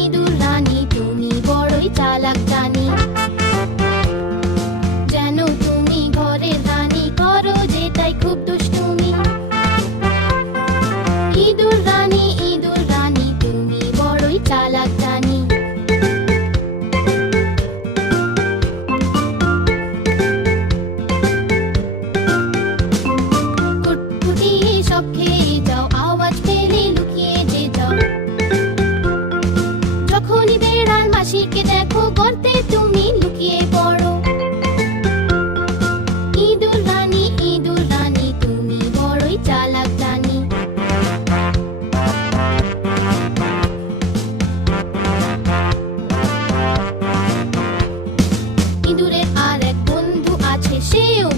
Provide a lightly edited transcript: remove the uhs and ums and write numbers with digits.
ইঁদুর রানী তুমি বড়ই চালাক জানি। যেন তুমি ঘরের রানী, করো যেটাই খুব দুষ্টুমি। ইঁদুর রানী তুমি বড়ই চালাক জানি। কুটকুটি সব খেয়ে যাও, আওয়াজ পেলে লুকিয়ে যে যাও। যখনই বেড়াল মাসিকে দেখো, গর্তে তুমি লুকিয়ে পড়ো। ইঁদুর রানী তুমি বড়ই চালাক জানি। ইঁদুরের আর এক বন্ধু আছে, সেও